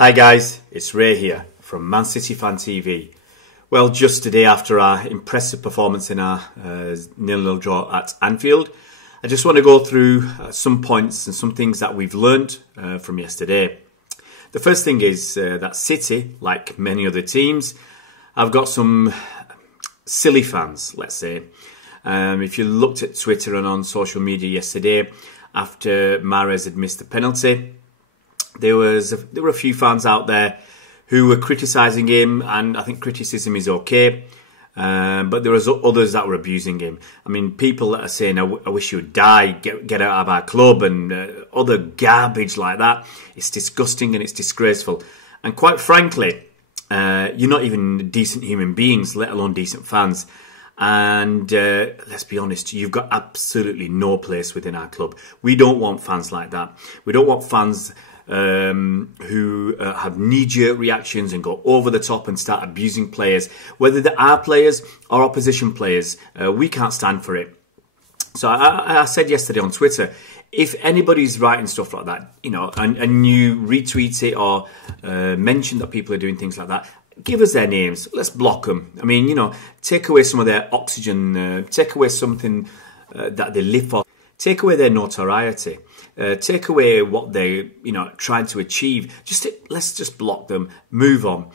Hi guys, it's Ray here from Man City Fan TV. Well, just today after our impressive performance in our 0-0 draw at Anfield, I just want to go through some points and some things that we've learned from yesterday. The first thing is that City, like many other teams, have got some silly fans, let's say. If you looked at Twitter and on social media yesterday, after Mahrez had missed the penalty, there were a few fans out there who were criticising him, and I think criticism is okay. But there was others that were abusing him. I mean, people that are saying, I wish you would die, get out of our club, and other garbage like that. It's disgusting and it's disgraceful. And quite frankly, you're not even decent human beings, let alone decent fans. And let's be honest, you've got absolutely no place within our club. We don't want fans like that. We don't want fans who have knee-jerk reactions and go over the top and start abusing players, whether they're our players or opposition players. We can't stand for it. So I said yesterday on Twitter, if anybody's writing stuff like that, you know, and you retweet it or mention that people are doing things like that, give us their names. Let's block them. I mean, you know, take away some of their oxygen, take away something that they live for, take away their notoriety. Take away what they, trying to achieve. Let's just block them, move on.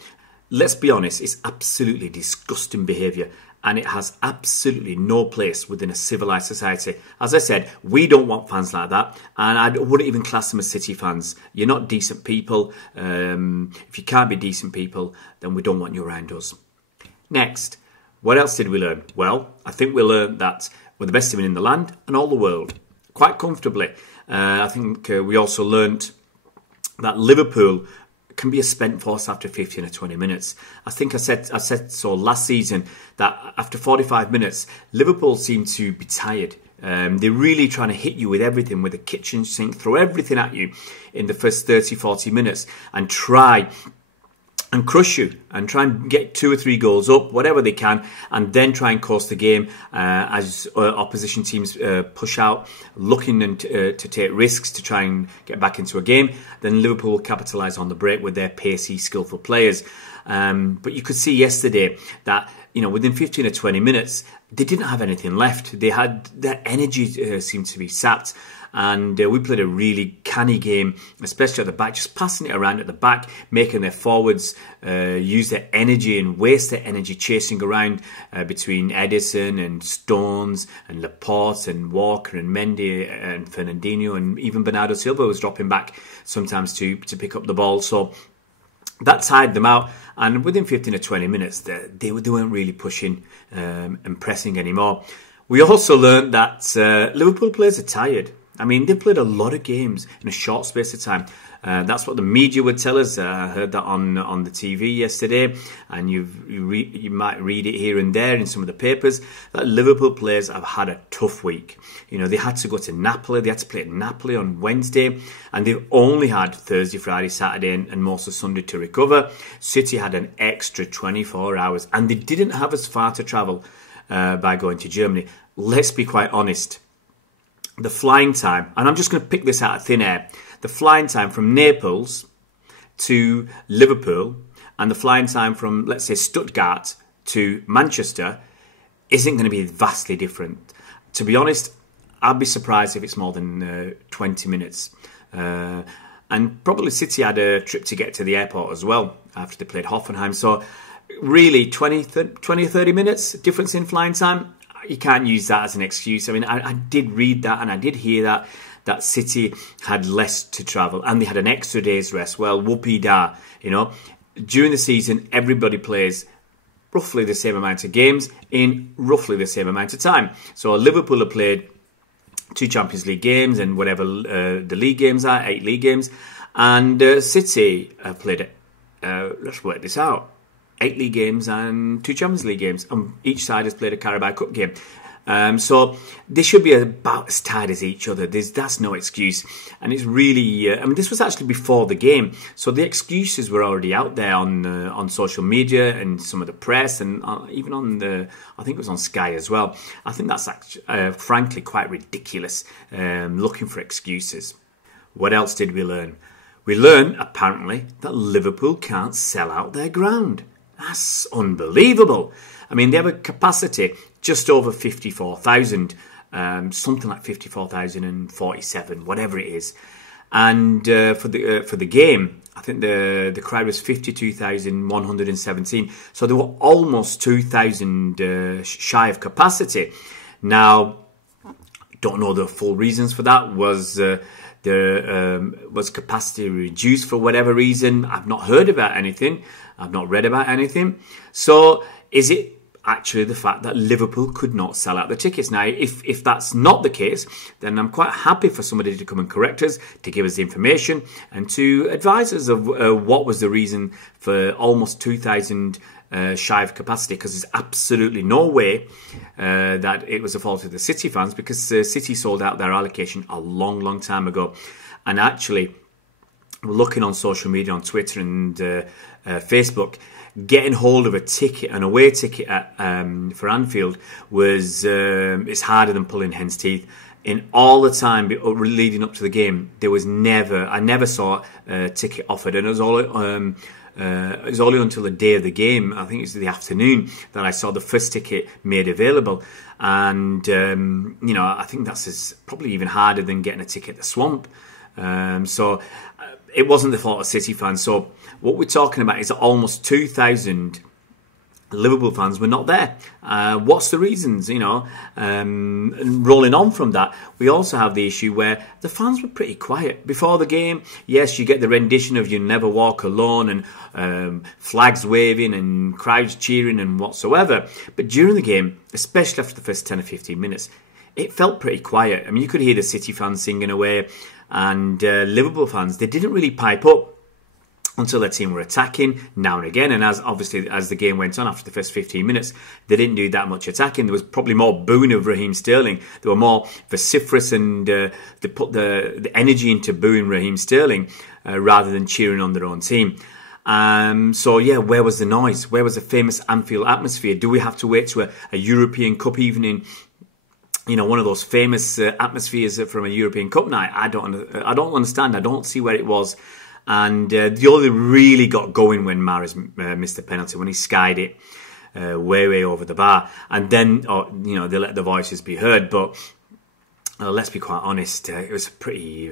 Let's be honest, it's absolutely disgusting behaviour, and it has absolutely no place within a civilised society. As I said, we don't want fans like that, and I wouldn't even class them as City fans. You're not decent people. If you can't be decent people, then we don't want you around us. Next, what else did we learn? Well, I think we learned that we're the best team in the land and all the world, quite comfortably. I think we also learnt that Liverpool can be a spent force after 15 or 20 minutes. I think I said so last season that after 45 minutes, Liverpool seem to be tired. They're really trying to hit you with everything, with a kitchen sink, throw everything at you in the first 30, 40 minutes and try and crush you and try and get 2 or 3 goals up, whatever they can, and then try and course the game as opposition teams push out, looking to take risks to try and get back into a game. Then Liverpool will capitalise on the break with their pacey, skillful players. But you could see yesterday that, within 15 or 20 minutes, they didn't have anything left. Their energy seemed to be sapped. And we played a really canny game, especially at the back, just passing it around at the back, making their forwards use their energy and waste their energy chasing around between Edison and Stones and Laporte and Walker and Mendy and Fernandinho, and even Bernardo Silva was dropping back sometimes to pick up the ball. So that tired them out, and within 15 or 20 minutes, they weren't really pushing and pressing anymore. We also learned that Liverpool players are tired. I mean, they played a lot of games in a short space of time. That's what the media would tell us. I heard that on the TV yesterday, and you might read it here and there in some of the papers, that Liverpool players have had a tough week. They had to go to Napoli. They had to play at Napoli on Wednesday, and they've only had Thursday, Friday, Saturday, and most of Sunday to recover. City had an extra 24 hours, and they didn't have as far to travel by going to Germany. Let's be quite honest. The flying time, and I'm just going to pick this out of thin air, the flying time from Naples to Liverpool and the flying time from, let's say, Stuttgart to Manchester isn't going to be vastly different. To be honest, I'd be surprised if it's more than 20 minutes. And probably City had a trip to get to the airport as well after they played Hoffenheim. So really 20 or 30 minutes difference in flying time. You can't use that as an excuse. I mean, I did read that and I did hear that City had less to travel and they had an extra day's rest. Well, whoopee da, During the season, everybody plays roughly the same amount of games in roughly the same amount of time. So Liverpool have played 2 Champions League games and whatever the league games are, 8 league games. And City have played, let's work this out, 8 league games and 2 Champions League games. Each side has played a Carabao Cup game. So they should be about as tired as each other. That's no excuse. And it's really, this was actually before the game. So the excuses were already out there on social media and some of the press and even on I think it was on Sky as well. I think that's actually, frankly quite ridiculous, looking for excuses. What else did we learn? We learn, apparently, that Liverpool can't sell out their ground. That's unbelievable. I mean, they have a capacity just over 54,000, something like 54,047, whatever it is. And for the game, I think the crowd was 52,117. So they were almost 2,000 shy of capacity. Now, don't know the full reasons for that. Was capacity reduced for whatever reason? I've not heard about anything. I've not read about anything. So is it actually the fact that Liverpool could not sell out the tickets? Now, if that's not the case, then I'm quite happy for somebody to come and correct us, to give us the information and to advise us of what was the reason for almost 2,000 shy of capacity, because there's absolutely no way that it was a fault of the City fans, because City sold out their allocation a long time ago. And actually, looking on social media, on Twitter and Facebook, getting hold of a ticket, an away ticket for Anfield, was it's harder than pulling hen's teeth. In all the time leading up to the game, I never saw a ticket offered, and it was only until the day of the game, I think it was the afternoon, that I saw the first ticket made available. And I think that's probably even harder than getting a ticket at the Swamp. So it wasn't the fault of City fans. So what we're talking about is that almost 2,000 Liverpool fans were not there. What's the reasons? And rolling on from that, we also have the issue where the fans were pretty quiet before the game. Yes, you get the rendition of "You Never Walk Alone" and flags waving and crowds cheering and whatsoever. But during the game, especially after the first 10 or 15 minutes, it felt pretty quiet. I mean, you could hear the City fans singing away, and Liverpool fans, they didn't really pipe up until their team were attacking now and again. And as the game went on, after the first 15 minutes, they didn't do that much attacking. There was probably more booing of Raheem Sterling. They were more vociferous, and they put the energy into booing Raheem Sterling rather than cheering on their own team. So yeah, where was the noise? Where was the famous Anfield atmosphere? Do we have to wait to a European Cup evening? One of those famous atmospheres from a European Cup night. I don't understand. I don't see where it was. And they only really got going when Mahrez missed the penalty, when he skied it way over the bar. And then, they let the voices be heard. But let's be quite honest, it was pretty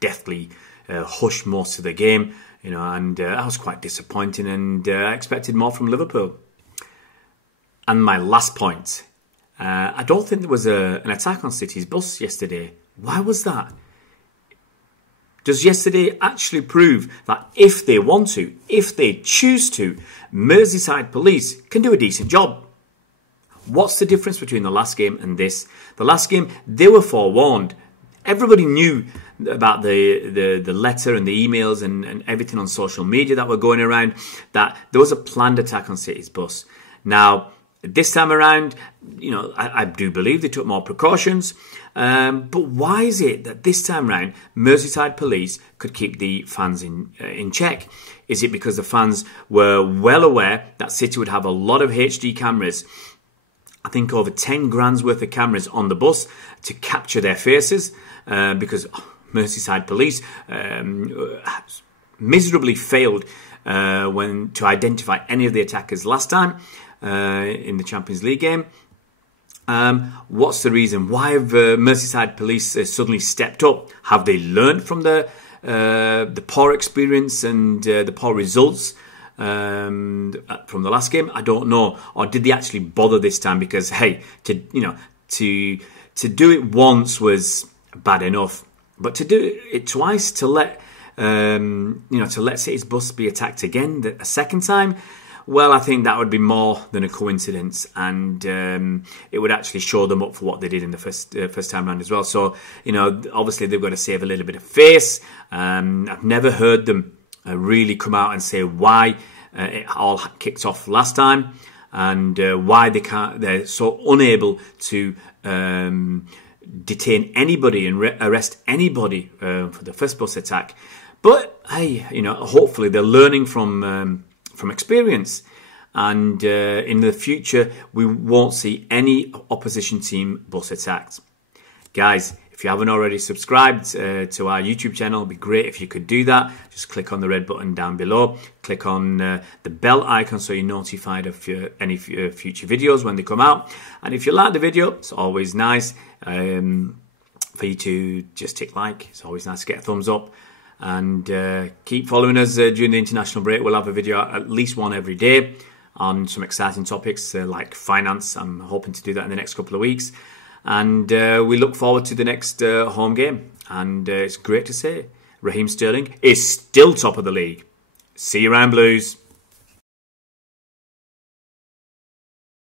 deathly hush most of the game. And that was quite disappointing, and I expected more from Liverpool. And my last point, I don't think there was an attack on City's bus yesterday. Why was that? Does yesterday actually prove that if they want to, if they choose to, Merseyside Police can do a decent job? What's the difference between the last game and this? The last game, they were forewarned. Everybody knew about the letter and the emails and everything on social media that were going around, that there was a planned attack on City's bus. Now, this time around, I do believe they took more precautions. But why is it that this time around, Merseyside Police could keep the fans in check? Is it because the fans were well aware that City would have a lot of HD cameras? I think over 10 grand's worth of cameras on the bus to capture their faces, because Merseyside Police miserably failed to identify any of the attackers last time in the Champions League game. What's the reason? Why have Merseyside Police suddenly stepped up? Have they learned from the poor experience and the poor results from the last game? I don't know. Or did they actually bother this time? Because hey, to do it once was bad enough, but to do it twice, to let City's bus be attacked again a second time, well, I think that would be more than a coincidence, and it would actually show them up for what they did in the first time round as well. So, obviously they've got to save a little bit of face. I've never heard them really come out and say why it all kicked off last time, and why they're so unable to detain anybody and arrest anybody for the first bus attack. But hey, hopefully they're learning from experience, and in the future we won't see any opposition team bus attacked. Guys, If you haven't already subscribed to our YouTube channel, it'd be great if you could do that. Just click on the red button down below. Click on the bell icon so you're notified of any future videos when they come out. And if you like the video, it's always nice for you to just tick like. It's always nice to get a thumbs up. And keep following us during the international break. We'll have a video, at least one every day, on some exciting topics like finance. I'm hoping to do that in the next couple of weeks. And we look forward to the next home game. And it's great to say Raheem Sterling is still top of the league. See you around, Blues.